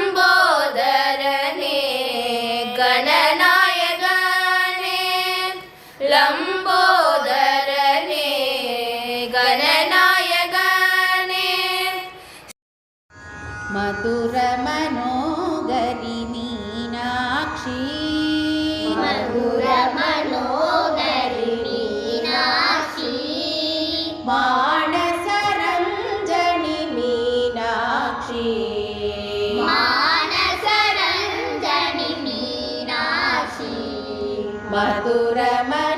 அன்போ Waktu Ramadan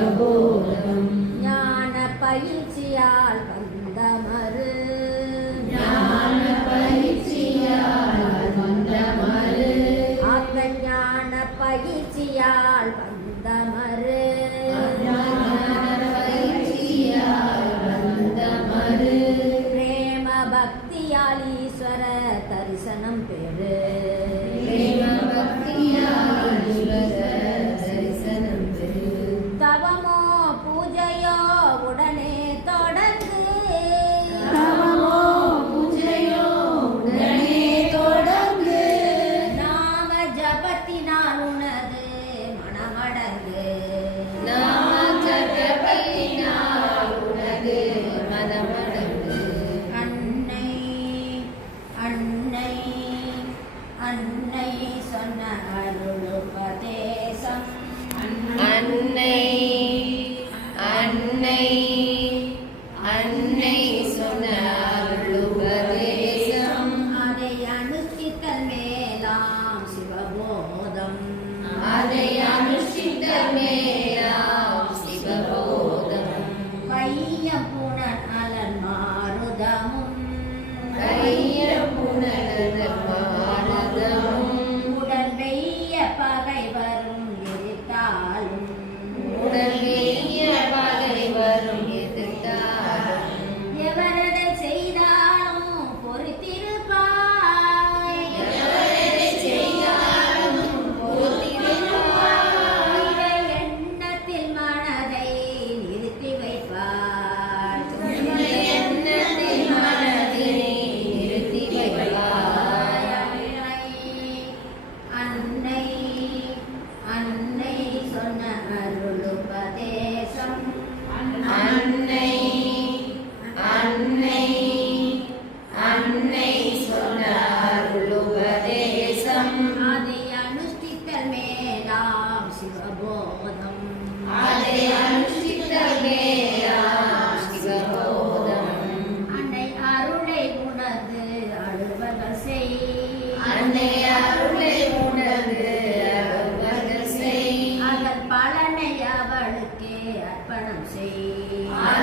பிரபோதம் Gnana பயிற்சியா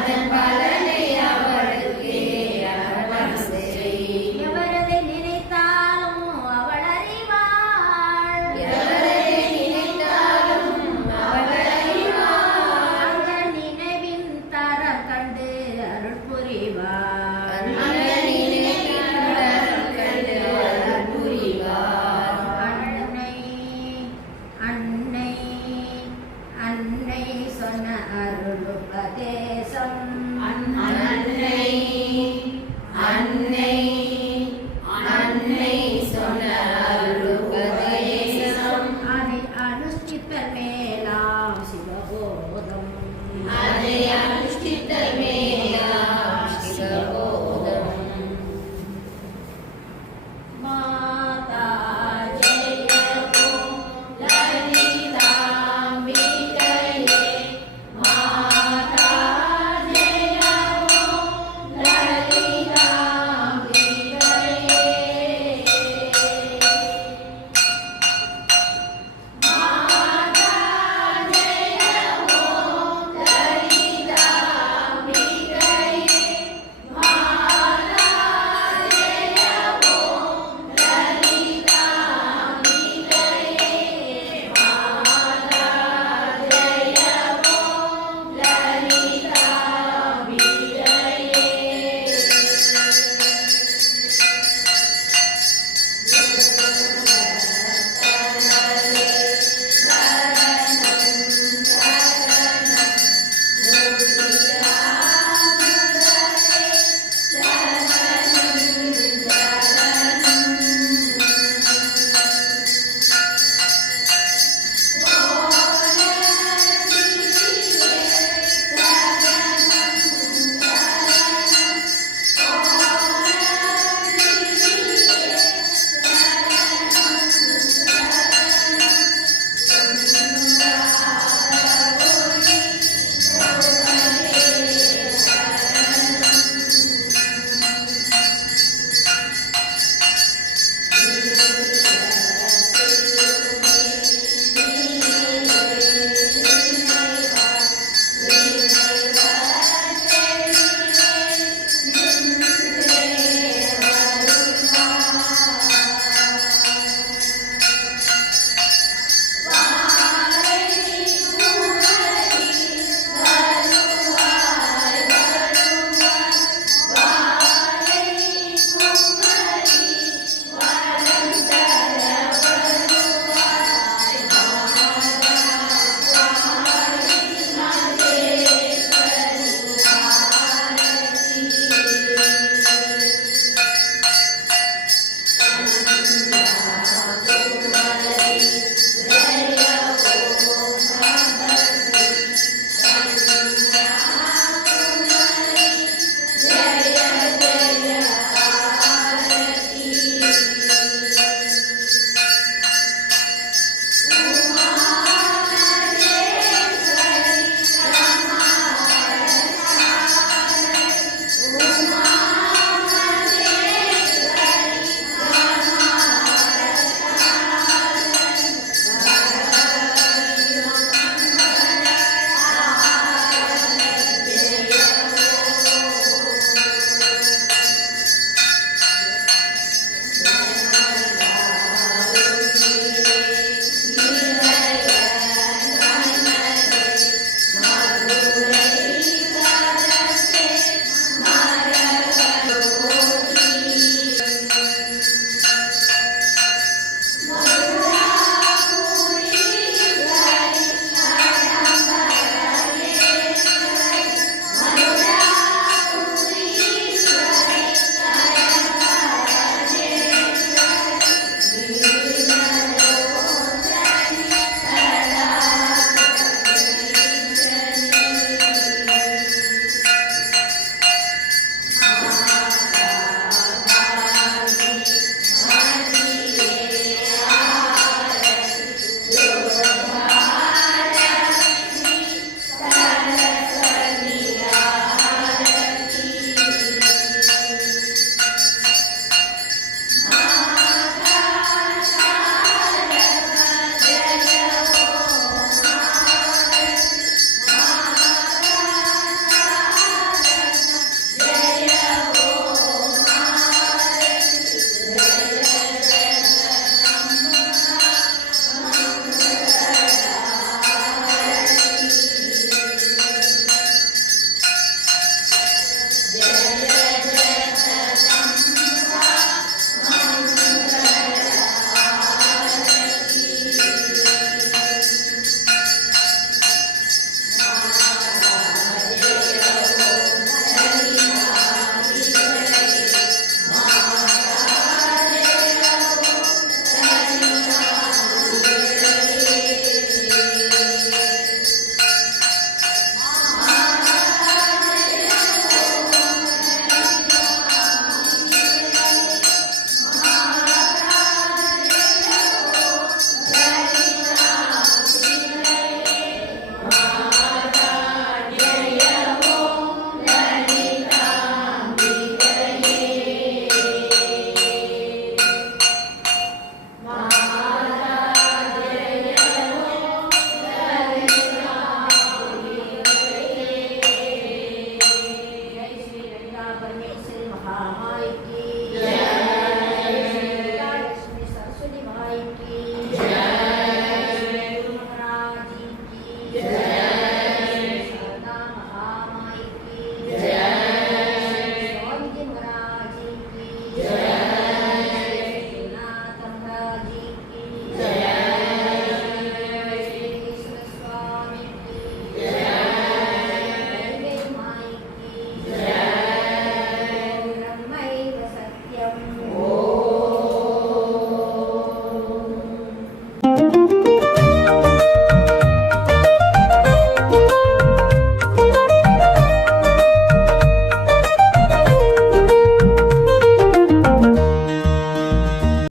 then by